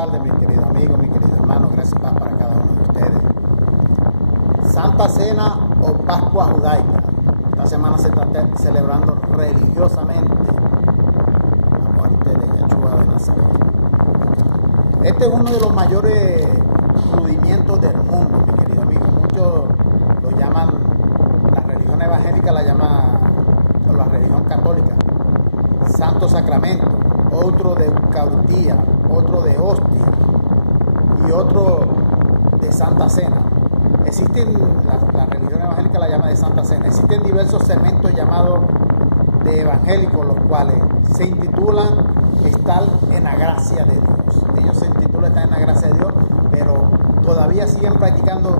tardes, mi querido amigo, mi querido hermano. Gracias y paz para cada uno de ustedes. Santa Cena o Pascua Judaica. Esta semana se está celebrando religiosamente la muerte de Yeshua de Nazaret. Este es uno de los mayores rudimientos del mundo, mi querido amigo. Muchos lo llaman, la religión evangélica la llama, o la religión católica, Santo Sacramento, otro de Eucaristía, otro de hostia y otro de Santa Cena. Existen, la religión evangélica la llama de Santa Cena. Existen diversos segmentos llamados de evangélicos, los cuales se intitulan estar en la gracia de Dios. Ellos se intitulan estar en la gracia de Dios, pero todavía siguen practicando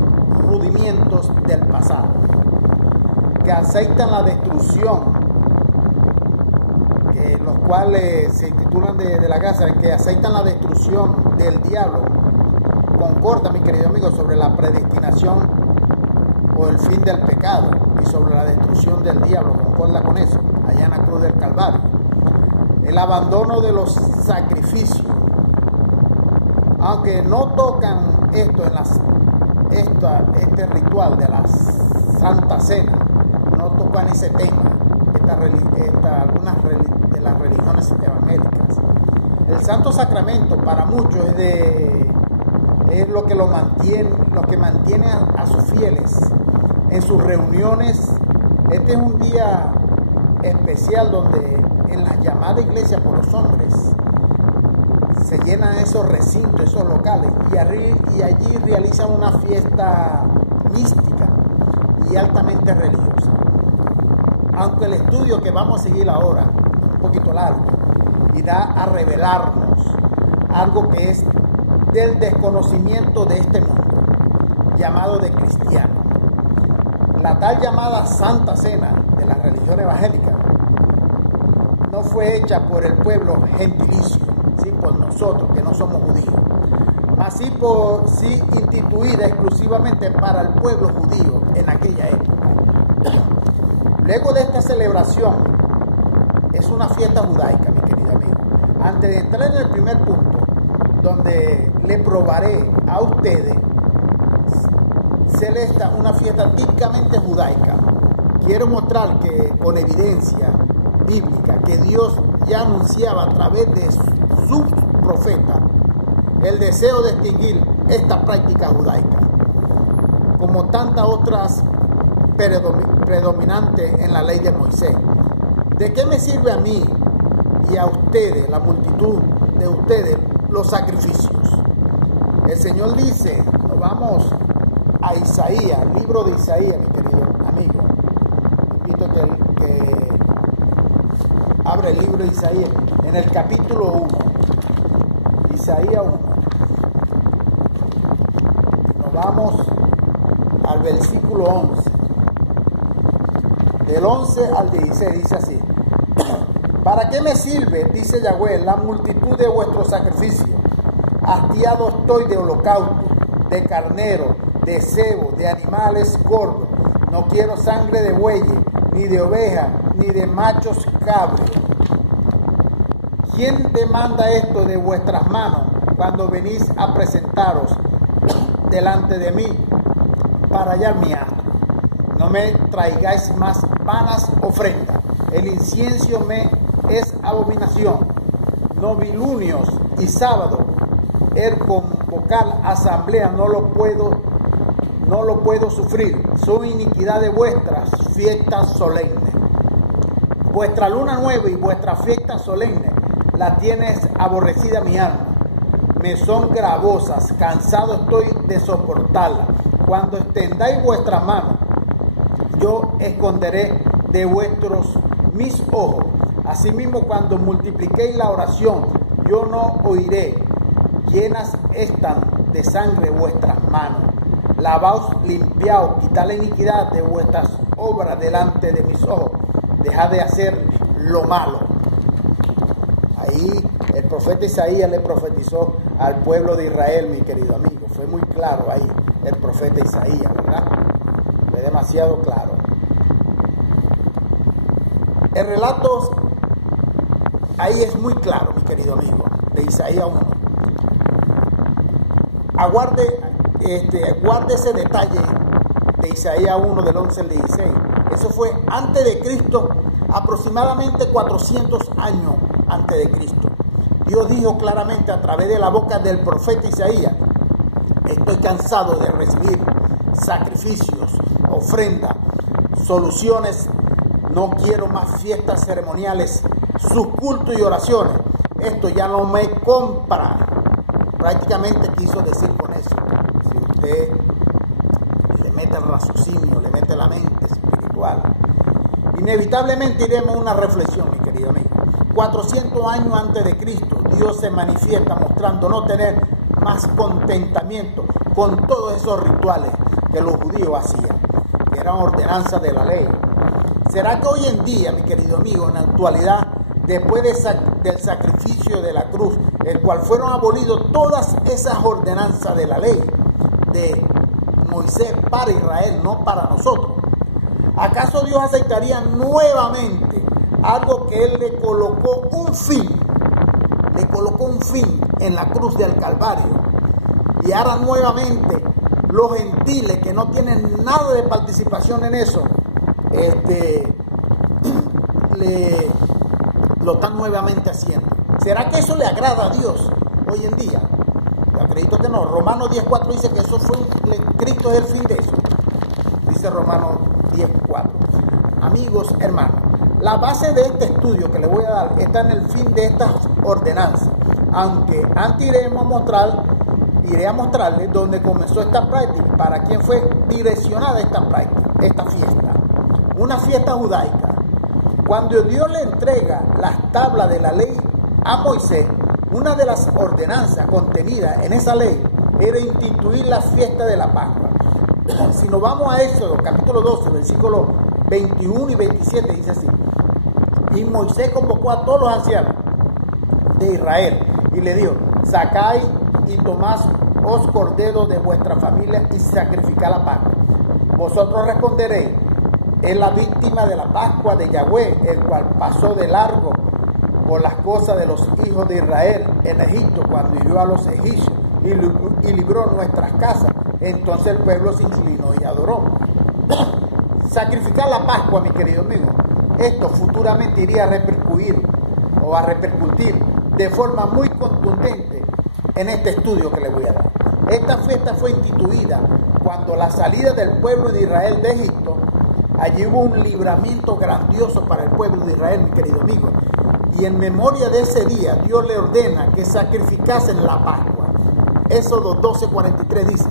rudimientos del pasado, que aceptan la destrucción, los cuales se titulan de la gracia, que aceptan la destrucción del diablo. Concorda, mi querido amigo, sobre la predestinación o el fin del pecado y sobre la destrucción del diablo. Concorda con eso, allá en la cruz del Calvario. El abandono de los sacrificios. Aunque no tocan esto en este ritual de la Santa Cena, no tocan ese tema, algunas de las religiones evangélicas. El Santo Sacramento para muchos es lo que mantiene a sus fieles en sus reuniones. Este es un día especial donde en las llamadas iglesias por los hombres se llenan esos recintos, esos locales, y allí realizan una fiesta mística y altamente religiosa. Aunque el estudio que vamos a seguir ahora es un poquito largo y da a revelarnos algo que es del desconocimiento de este mundo, llamado de cristiano. La tal llamada Santa Cena de la religión evangélica no fue hecha por el pueblo gentilicio, sí, por nosotros que no somos judíos, mas sí instituida exclusivamente para el pueblo judío en aquella época. Luego de esta celebración, es una fiesta judaica, mi querido amigo. Antes de entrar en el primer punto, donde le probaré a ustedes, celesta una fiesta típicamente judaica. Quiero mostrar que con evidencia bíblica que Dios ya anunciaba a través de sus profetas el deseo de extinguir esta práctica judaica, como tantas otras predominantes en la ley de Moisés. ¿De qué me sirve a mí y a ustedes, la multitud de ustedes, los sacrificios? El Señor dice, nos vamos a Isaías, el libro de Isaías, mi querido amigo. Invito que abre el libro de Isaías, en el capítulo 1, Isaías 1. Nos vamos al versículo 11. Del 11 al 16 dice así: ¿Para qué me sirve, dice Yahweh, la multitud de vuestros sacrificios? Hastiado estoy de holocausto, de carnero, de cebo, de animales gordos. No quiero sangre de bueyes, ni de ovejas, ni de machos cabros. ¿Quién demanda esto de vuestras manos cuando venís a presentaros delante de mí para hallar mi astro? No me traigáis más vanas ofrendas. El incienso me es abominación. Novilunios y sábado, el convocar asamblea no lo puedo sufrir. Son iniquidad de vuestras fiestas solemnes. Vuestra luna nueva y vuestra fiesta solemne la tienes aborrecida mi alma. Me son gravosas, cansado estoy de soportarla. Cuando extendáis vuestras manos, yo esconderé de vuestros mis ojos. Asimismo, cuando multipliquéis la oración, yo no oiré. Llenas están de sangre vuestras manos. Lavaos, limpiaos, quitad la iniquidad de vuestras obras delante de mis ojos. Dejad de hacer lo malo. Ahí el profeta Isaías le profetizó al pueblo de Israel, mi querido amigo. Fue muy claro ahí el profeta Isaías, ¿verdad? Fue demasiado claro. El relato ahí es muy claro, mi querido amigo, de Isaías 1. guarde ese detalle de Isaías 1 del 11 al 16. Eso fue antes de Cristo, aproximadamente 400 años antes de Cristo. Dios dijo claramente a través de la boca del profeta Isaías: estoy cansado de recibir sacrificios, ofrendas, soluciones. No quiero más fiestas ceremoniales, sus cultos y oraciones. Esto ya no me compra. Prácticamente quiso decir con eso: si usted le mete el raciocinio, le mete la mente espiritual, inevitablemente iremos a una reflexión, mi querido amigo. 400 años antes de Cristo, Dios se manifiesta mostrando no tener más contentamiento con todos esos rituales que los judíos hacían, que eran ordenanzas de la ley. ¿Será que hoy en día, mi querido amigo, en la actualidad, después del sacrificio de la cruz, el cual fueron abolidos todas esas ordenanzas de la ley de Moisés para Israel, no para nosotros, acaso Dios aceptaría nuevamente algo que Él le colocó un fin en la cruz del Calvario? Y ahora nuevamente los gentiles que no tienen nada de participación en eso, lo están nuevamente haciendo. ¿Será que eso le agrada a Dios hoy en día? Yo acredito que no. Romanos 10:4 dice que Cristo es el fin de eso. Dice Romanos 10:4. Amigos, hermanos, la base de este estudio que le voy a dar está en el fin de estas ordenanzas. Aunque antes iré a mostrarles dónde comenzó esta práctica, para quién fue direccionada esta práctica, esta fiesta. Una fiesta judaica. Cuando Dios le entrega las tablas de la ley a Moisés, una de las ordenanzas contenidas en esa ley era instituir la fiesta de la Pascua. Si nos vamos a Éxodo, capítulo 12, versículos 21 y 27, dice así: y Moisés convocó a todos los ancianos de Israel y le dijo: sacáis y tomad os corderos de vuestra familia y sacrificad la Pascua. Vosotros responderéis: es la víctima de la Pascua de Yahweh, el cual pasó de largo por las cosas de los hijos de Israel en Egipto, cuando hirió a los egipcios y libró nuestras casas. Entonces el pueblo se inclinó y adoró. Sacrificar la Pascua, mi querido amigo, esto futuramente iría a repercutir de forma muy contundente en este estudio que les voy a dar. Esta fiesta fue instituida cuando la salida del pueblo de Israel de Egipto. Allí hubo un libramiento grandioso para el pueblo de Israel, mi querido amigo. Y en memoria de ese día, Dios le ordena que sacrificasen la Pascua. Éxodo 12:43 dice: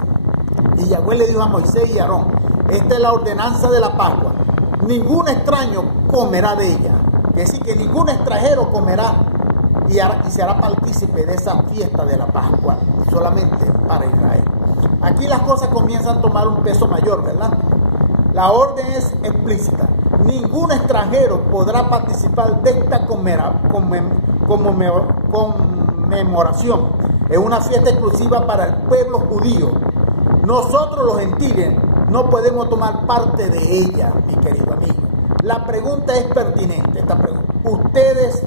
y Yahweh le dijo a Moisés y a Aarón: esta es la ordenanza de la Pascua. Ningún extraño comerá de ella. Que sí, que ningún extranjero comerá y se hará partícipe de esa fiesta de la Pascua, solamente para Israel. Aquí las cosas comienzan a tomar un peso mayor, ¿verdad? La orden es explícita. Ningún extranjero podrá participar de esta conmemoración. Es una fiesta exclusiva para el pueblo judío. Nosotros los gentiles no podemos tomar parte de ella, mi querido amigo. La pregunta es pertinente, esta pregunta: ¿ustedes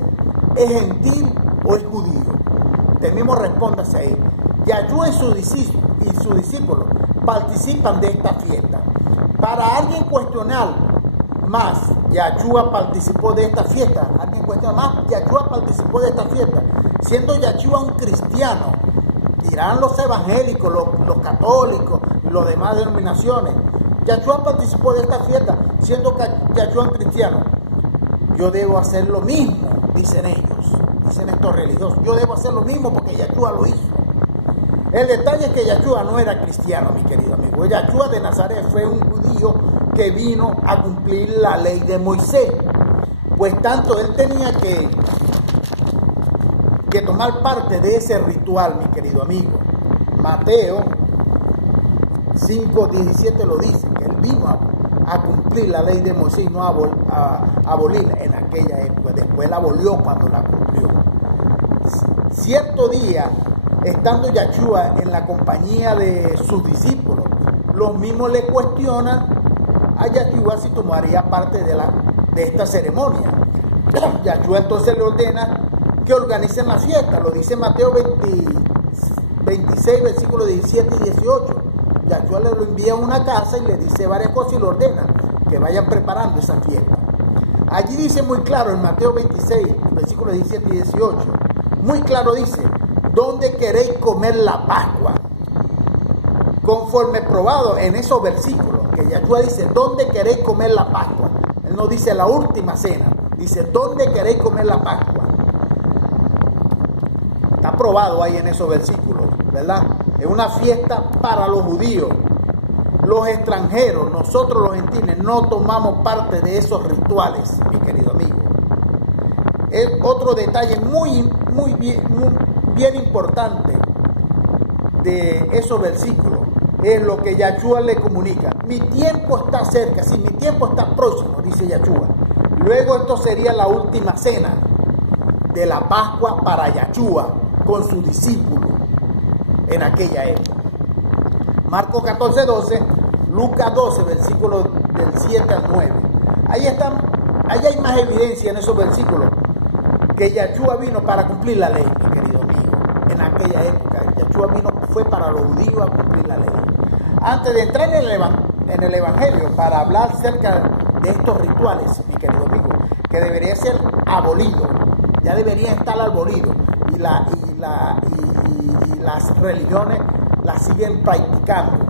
es gentil o es judío? Usted mismo respóndase ahí. Yahshua y sus discípulos participan de esta fiesta. Para alguien cuestionar más, Yahshua participó de esta fiesta. Alguien cuestiona más, Yahshua participó de esta fiesta. Siendo Yahshua un cristiano, dirán los evangélicos, los católicos y los demás denominaciones: Yahshua participó de esta fiesta, siendo Yahshua un cristiano. Yo debo hacer lo mismo, dicen ellos, dicen estos religiosos. Yo debo hacer lo mismo porque Yahshua lo hizo. El detalle es que Yahshua no era cristiano, mi querido amigo. Yahshua de Nazaret fue un judío que vino a cumplir la ley de Moisés. Pues tanto él tenía que tomar parte de ese ritual, mi querido amigo. Mateo 5:17 lo dice, que él vino a cumplir la ley de Moisés y no a abolirla en aquella época. Después la abolió cuando la cumplió. Cierto día, estando Yahshua en la compañía de sus discípulos, los mismos le cuestionan a Yahshua si tomaría parte de esta ceremonia. Yahshua entonces le ordena que organicen la fiesta. Lo dice Mateo 26:20 26, versículos 17 y 18. Yahshua le lo envía a una casa y le dice varias cosas y le ordena que vayan preparando esa fiesta. Allí dice muy claro en Mateo 26, versículos 17 y 18, muy claro dice, ¿dónde queréis comer la Pascua? Conforme probado en esos versículos, que Yahshua dice, ¿dónde queréis comer la Pascua? Él no dice la última cena, dice, ¿dónde queréis comer la Pascua? Está probado ahí en esos versículos, ¿verdad? Es una fiesta para los judíos. Los extranjeros, nosotros los gentiles, no tomamos parte de esos rituales, mi querido amigo. Es otro detalle muy bien importante de esos versículos. Es lo que Yahshua le comunica. Mi tiempo está cerca, sí, mi tiempo está próximo, dice Yahshua. Luego esto sería la última cena de la Pascua para Yahshua con sus discípulos en aquella época. Marcos 14, 12, Lucas 12, versículos del 7 al 9. Ahí hay más evidencia en esos versículos que Yahshua vino para cumplir la ley, mi querido amigo. En aquella época, Yahshua fue para los judíos a cumplir la ley. Antes de entrar en el Evangelio para hablar acerca de estos rituales, mi querido amigo, que debería ser abolido, ya deberían estar abolidos, y las religiones las siguen practicando.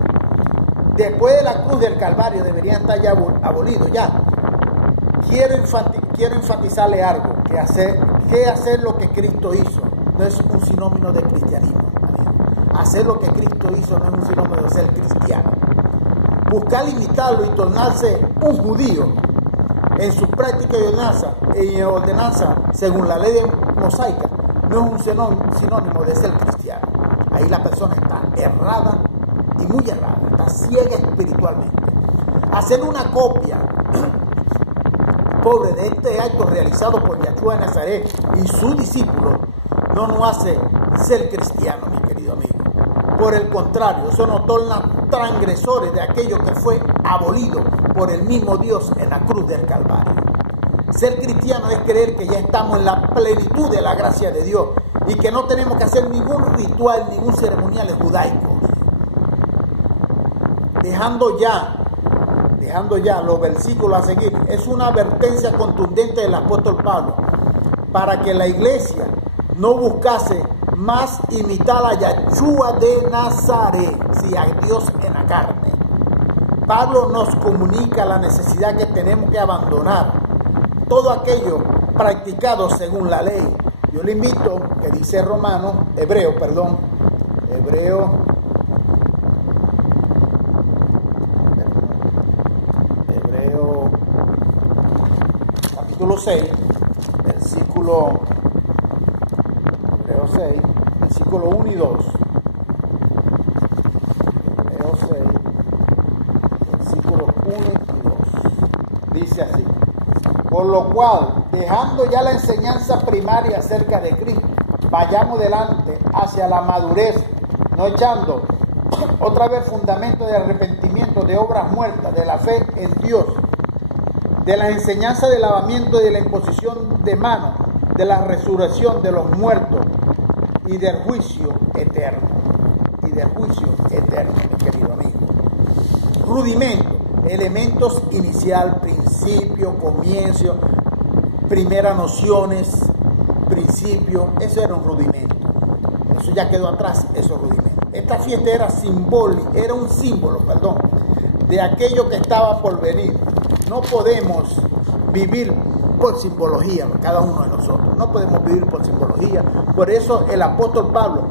Después de la cruz del Calvario deberían estar ya abolidos. Ya quiero enfatizarle algo, que hacer lo que Cristo hizo no es un sinónimo de cristianismo, amigo. Hacer lo que Cristo hizo no es un sinónimo de ser cristiano. Buscar imitarlo y tornarse un judío en su práctica y ordenanza según la ley mosaica no es un sinónimo de ser cristiano. Ahí la persona está errada y muy errada, está ciega espiritualmente. Hacer una copia pobre de este acto realizado por Yahshua de Nazaret y sus discípulos no nos hace ser cristianos, mi querido amigo. Por el contrario, eso nos torna transgresores de aquello que fue abolido por el mismo Dios en la cruz del Calvario. Ser cristiano es creer que ya estamos en la plenitud de la gracia de Dios y que no tenemos que hacer ningún ritual, ningún ceremonial judaico. Dejando ya los versículos a seguir, es una advertencia contundente del apóstol Pablo para que la iglesia no buscase más imitar a Yahshua de Nazaret, si a Dios en la carne. Pablo nos comunica la necesidad que tenemos que abandonar todo aquello practicado según la ley. Yo le invito, que dice Hebreo capítulo 6, versículo 1 y 2. Hebreo 6, versículos 1 y 2. Dice así: por lo cual, dejando ya la enseñanza primaria acerca de Cristo, vayamos delante hacia la madurez, no echando otra vez fundamento de arrepentimiento, de obras muertas, de la fe en Dios, de la enseñanza del lavamiento y de la imposición de manos, de la resurrección de los muertos y del juicio eterno. Mi querido amigo. Rudimento, elementos inicial, principio, comienzo, primeras nociones, principio, eso era un rudimento. Eso ya quedó atrás, esos rudimentos. Esta fiesta era un símbolo de aquello que estaba por venir. No podemos vivir por simbología, cada uno de nosotros. No podemos vivir por simbología. Por eso el apóstol Pablo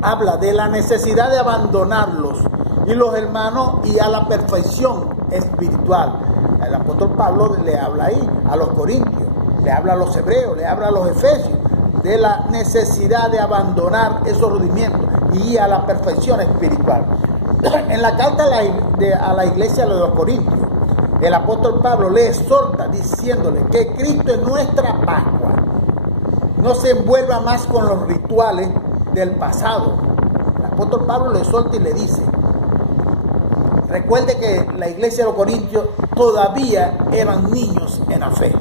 habla de la necesidad de abandonarlos y los hermanos y a la perfección espiritual. El apóstol Pablo le habla ahí a los corintios, le habla a los hebreos, le habla a los efesios de la necesidad de abandonar esos rudimentos y a la perfección espiritual. En la carta a la iglesia de los corintios, el apóstol Pablo le exhorta diciéndole que Cristo es nuestra Pascua. No se envuelva más con los rituales del pasado. El apóstol Pablo le exhorta y le dice, recuerde que la iglesia de los corintios todavía eran niños en la fe.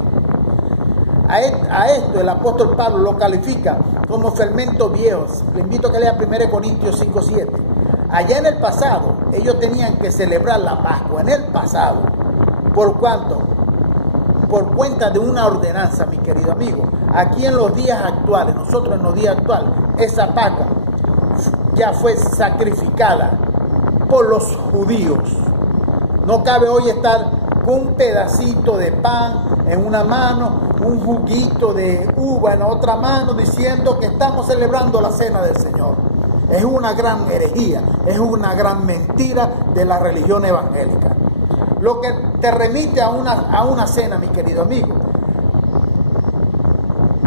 A esto el apóstol Pablo lo califica como fermentos viejos. Le invito a que lea 1 Corintios 5:7. Allá en el pasado, ellos tenían que celebrar la Pascua, en el pasado. ¿Por cuánto? Por cuenta de una ordenanza, mi querido amigo. Aquí en los días actuales, nosotros en los días actuales, esa Pascua ya fue sacrificada por los judíos. No cabe hoy estar con un pedacito de pan en una mano, un juguito de uva en la otra mano, diciendo que estamos celebrando la cena del Señor. Es una gran herejía, es una gran mentira de la religión evangélica. Lo que te remite a una cena, mi querido amigo.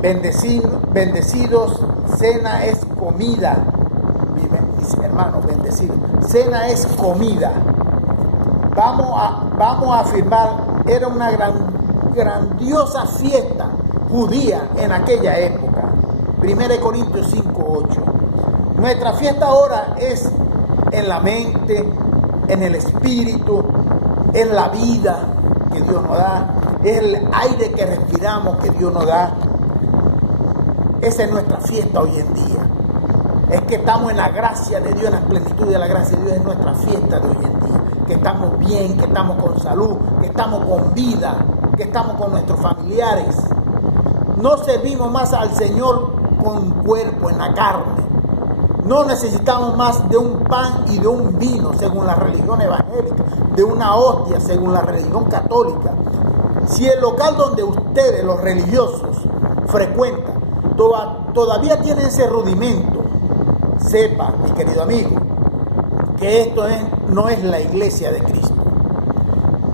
Bendecidos, cena es comida. Mis hermanos, bendecidos. Cena es comida. Vamos a afirmar, era una grandiosa fiesta judía en aquella época. 1 Corintios 5:8. Nuestra fiesta ahora es en la mente, en el espíritu, es la vida que Dios nos da, es el aire que respiramos que Dios nos da. Esa es nuestra fiesta hoy en día. Es que estamos en la gracia de Dios, en la plenitud de la gracia de Dios, es nuestra fiesta de hoy en día. Que estamos bien, que estamos con salud, que estamos con vida, que estamos con nuestros familiares. No servimos más al Señor con cuerpo, en la carne. No necesitamos más de un pan y de un vino, según la religión evangélica, de una hostia, según la religión católica. Si el local donde ustedes, los religiosos, frecuentan, todavía tiene ese rudimento, sepa, mi querido amigo, que esto no es la iglesia de Cristo.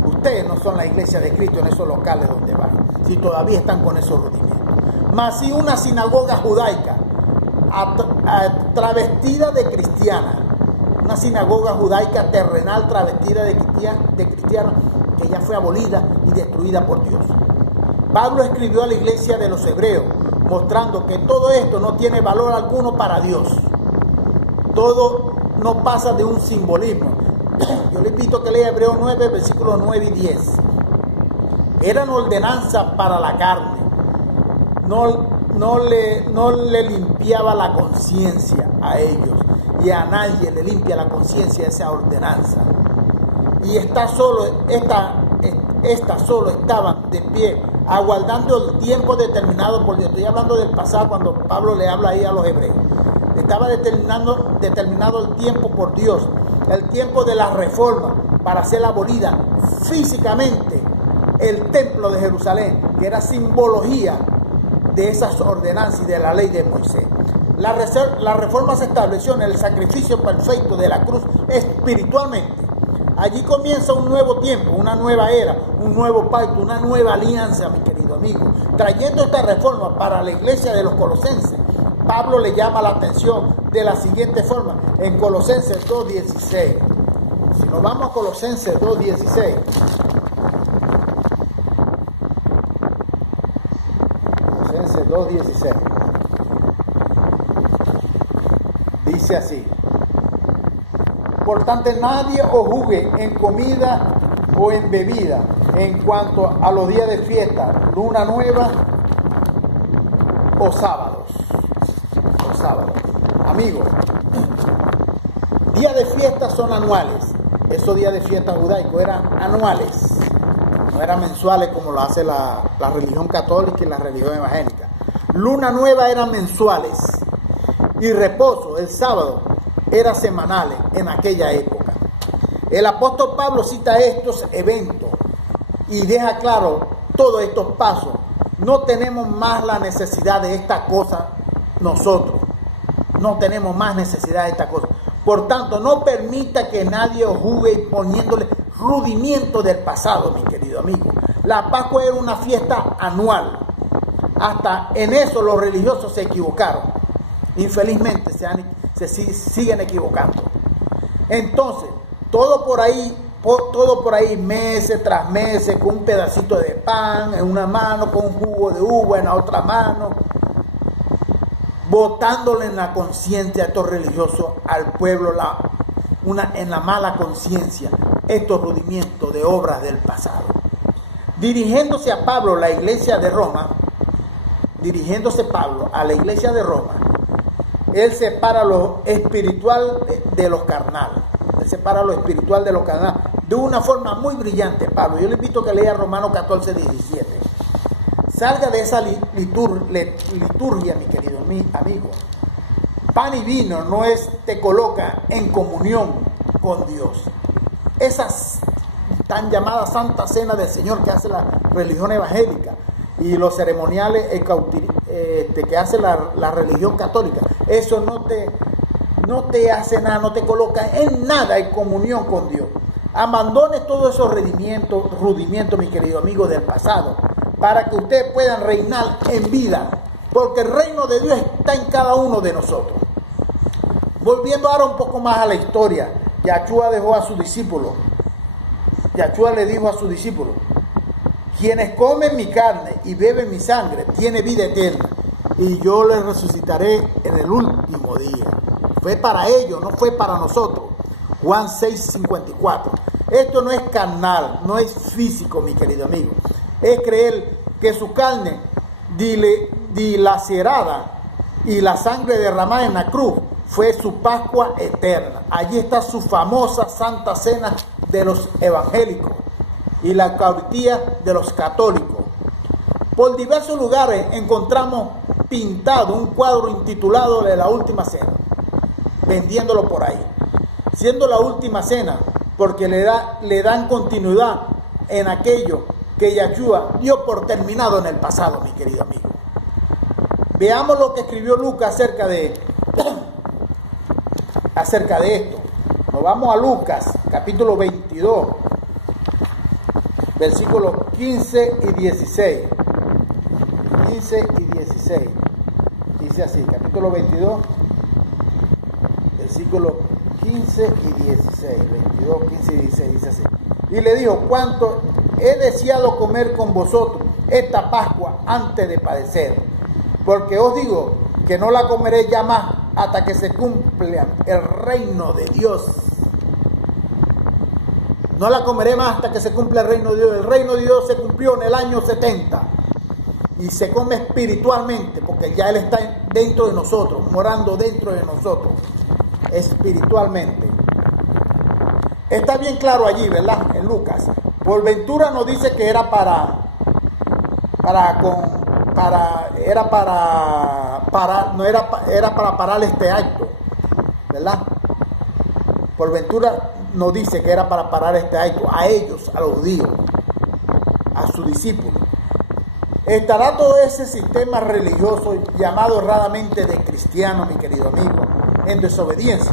Ustedes no son la iglesia de Cristo en esos locales donde van, si todavía están con esos rudimentos. Mas si una sinagoga judaica travestida de cristiana, una sinagoga judaica terrenal travestida de cristiana, que ya fue abolida y destruida por Dios. Pablo escribió a la iglesia de los hebreos, mostrando que todo esto no tiene valor alguno para Dios. Todo no pasa de un simbolismo. Yo le invito a que lea Hebreos 9, versículos 9 y 10. Eran ordenanzas para la carne. No le limpiaba la conciencia a ellos. Y a nadie le limpia la conciencia esa ordenanza. Y estas solo estaban de pie, aguardando el tiempo determinado por Dios. Estoy hablando del pasado cuando Pablo le habla ahí a los hebreos. Estaba determinado el tiempo por Dios, el tiempo de la reforma para ser abolida físicamente el templo de Jerusalén, que era simbología de esas ordenanzas y de la ley de Moisés. La reforma se estableció en el sacrificio perfecto de la cruz espiritualmente. Allí comienza un nuevo tiempo, una nueva era, un nuevo pacto, una nueva alianza, mi querido amigo. Trayendo esta reforma para la iglesia de los colosenses, Pablo le llama la atención de la siguiente forma en Colosenses 2:16. Si nos vamos a Colosenses 2:16. Colosenses 2:16. Dice así: por tanto, nadie os juzgue en comida o en bebida, en cuanto a los días de fiesta, luna nueva o sábados. Amigos, días de fiesta son anuales. Esos días de fiesta judaicos eran anuales, no eran mensuales como lo hace la religión católica y la religión evangélica. Luna nueva eran mensuales y reposo, el sábado, eran semanales en aquella época. El apóstol Pablo cita estos eventos y deja claro todos estos pasos. No tenemos más la necesidad de esta cosa nosotros. No tenemos más necesidad de esta cosa. Por tanto, no permita que nadie os juzgue poniéndole rudimientos del pasado, mi querido amigo. La Pascua era una fiesta anual. Hasta en eso los religiosos se equivocaron. Infelizmente se siguen equivocando. Entonces, todo por ahí, meses tras meses, con un pedacito de pan en una mano, con un jugo de uva en la otra mano, botándole en la conciencia a estos religiosos, al pueblo, en la mala conciencia, estos rudimientos de obras del pasado. Dirigiéndose a Pablo, la iglesia de Roma, dirigiéndose Pablo a la iglesia de Roma, él separa lo espiritual de lo carnal. Él separa lo espiritual de lo carnal de una forma muy brillante, Pablo. Yo le invito a que lea Romanos 14, 17. Salga de esa liturgia, mi querido amigo. Pan y vino no te coloca en comunión con Dios. Esas tan llamadas Santa Cena del Señor que hace la religión evangélica y los ceremoniales que hace la religión católica, eso no te hace nada, no te coloca en nada en comunión con Dios. Abandone todos esos rudimientos, mi querido amigo, del pasado, para que ustedes puedan reinar en vida, porque el reino de Dios está en cada uno de nosotros. Volviendo ahora un poco más a la historia, Yahshua dejó a sus discípulos. Yahshua le dijo a sus discípulos: quienes comen mi carne y beben mi sangre tienen vida eterna, y yo les resucitaré en el último día. Fue para ellos, no fue para nosotros. Juan 6:54. Esto no es carnal, no es físico, mi querido amigo. Es creer que su carne dilacerada y la sangre derramada en la cruz fue su Pascua eterna. Allí está su famosa Santa Cena de los evangélicos y la Eucaristía de los católicos. Por diversos lugares encontramos pintado un cuadro intitulado de la Última Cena, vendiéndolo por ahí, siendo la Última Cena porque le dan continuidad en aquello que Yahshua dio por terminado en el pasado, mi querido amigo. Veamos lo que escribió Lucas acerca de esto. Nos vamos a Lucas, capítulo 22, versículos 15 y 16. 15 y 16. Dice así, capítulo 22, versículos 15 y 16. 22, 15 y 16, dice así. Y le dijo: cuánto he deseado comer con vosotros esta Pascua antes de padecer, porque os digo que no la comeré ya más hasta que se cumpla el reino de Dios. No la comeré más hasta que se cumpla el reino de Dios. El reino de Dios se cumplió en el año 70 y se come espiritualmente, porque ya Él está dentro de nosotros, morando dentro de nosotros, espiritualmente. Está bien claro allí, ¿verdad? En Lucas. Por ventura nos dice que era para parar este acto, ¿verdad? Por ventura nos dice que era para parar este acto, a ellos, a los judíos, a sus discípulos. ¿Estará todo ese sistema religioso llamado erradamente de cristiano, mi querido amigo, en desobediencia?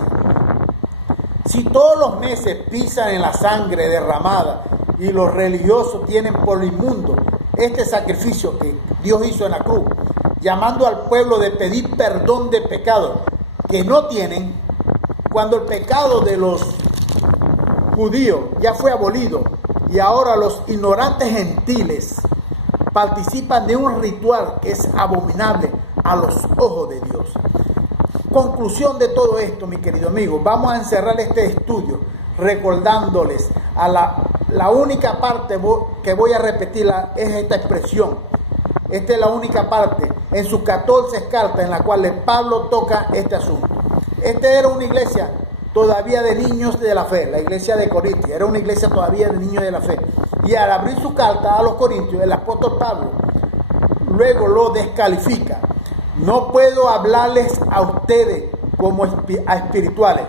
Si todos los meses pisan en la sangre derramada y los religiosos tienen por inmundo este sacrificio que Dios hizo en la cruz, llamando al pueblo de pedir perdón de pecados que no tienen, cuando el pecado de los judíos ya fue abolido y ahora los ignorantes gentiles participan de un ritual que es abominable a los ojos de Dios. Conclusión de todo esto, mi querido amigo, vamos a encerrar este estudio recordándoles a la única parte que voy a repetir es esta expresión. Esta es la única parte en sus 14 cartas en la cual Pablo toca este asunto. Esta era una iglesia todavía de niños de la fe, la iglesia de Corintios, era una iglesia todavía de niños de la fe. Y al abrir su carta a los Corintios, el apóstol Pablo luego lo descalifica. No puedo hablarles a ustedes como a espirituales,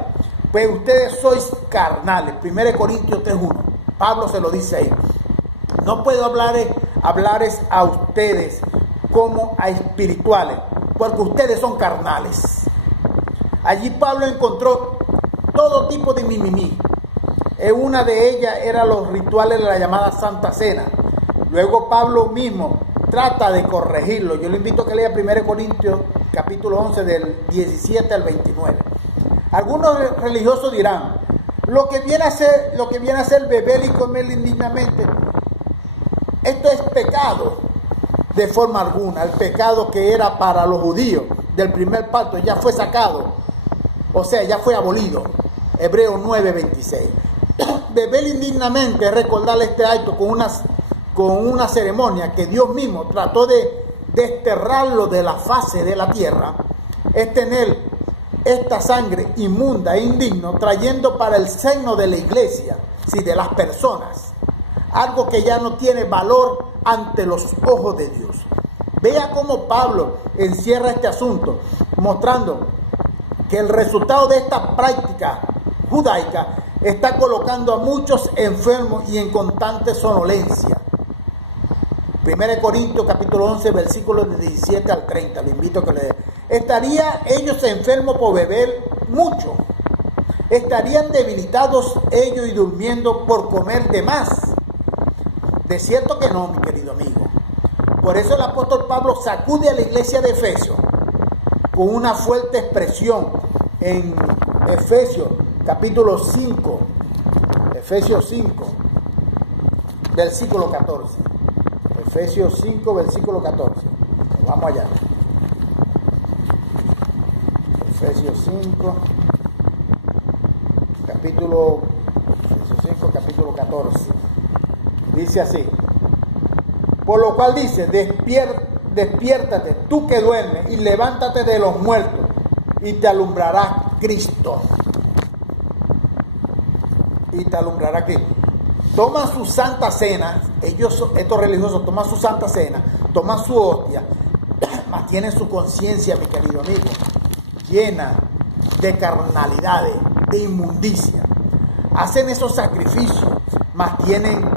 pues ustedes sois carnales. 1 Corintios 3:1. Pablo se lo dice ahí. No puedo hablarles a ustedes como a espirituales, porque ustedes son carnales. Allí Pablo encontró todo tipo de mimimí. Una de ellas era los rituales de la llamada Santa Cena. Luego Pablo mismo trata de corregirlo. Yo le invito a que lea 1 Corintios capítulo 11 del 17 al 29. Algunos religiosos dirán: lo que viene a ser beber y comer indignamente, esto es pecado. De forma alguna, el pecado que era para los judíos del primer pacto ya fue sacado, o sea, ya fue abolido. Hebreos 9:26. Beber indignamente es recordarle este acto con una ceremonia que Dios mismo trató de desterrarlo de la fase de la tierra, es tener esta sangre inmunda e indigno trayendo para el seno de la iglesia, sí, de las personas, algo que ya no tiene valor ante los ojos de Dios. Vea cómo Pablo encierra este asunto, mostrando que el resultado de esta práctica judaica está colocando a muchos enfermos y en constante sonolencia. 1 Corintios capítulo 11, versículos de 17 al 30, le invito a que lea. ¿Estarían ellos enfermos por beber mucho? ¿Estarían debilitados ellos y durmiendo por comer de más? De cierto que no, mi querido amigo. Por eso el apóstol Pablo sacude a la iglesia de Efesios con una fuerte expresión en Efesios capítulo 5, Efesios 5, versículo 14. Efesios 5, versículo 14. Vamos allá. Efesios 5, capítulo 14. Dice así. Por lo cual dice, despiértate tú que duermes y levántate de los muertos y te alumbrará Cristo. Y te alumbrará Cristo. Toman su santa cena, estos religiosos toman su santa cena, toman su hostia, mas tienen su conciencia, mi querido amigo, llena de carnalidades, de inmundicia. Hacen esos sacrificios, mas tienen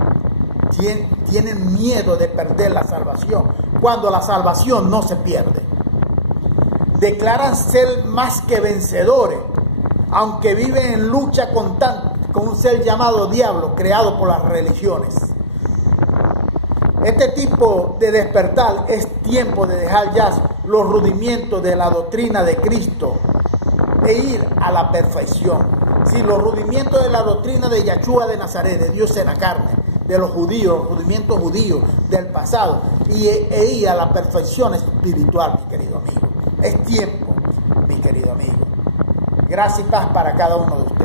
miedo de perder la salvación, cuando la salvación no se pierde. Declaran ser más que vencedores, aunque viven en lucha constante con un ser llamado diablo, creado por las religiones. Este tipo de despertar es tiempo de dejar ya los rudimientos de la doctrina de Cristo e ir a la perfección. Sí, los rudimientos de la doctrina de Yahshua de Nazaret, de Dios en la carne, de los judíos, los rudimientos judíos del pasado, e ir a la perfección espiritual, mi querido amigo. Es tiempo, mi querido amigo. Gracias y paz para cada uno de ustedes.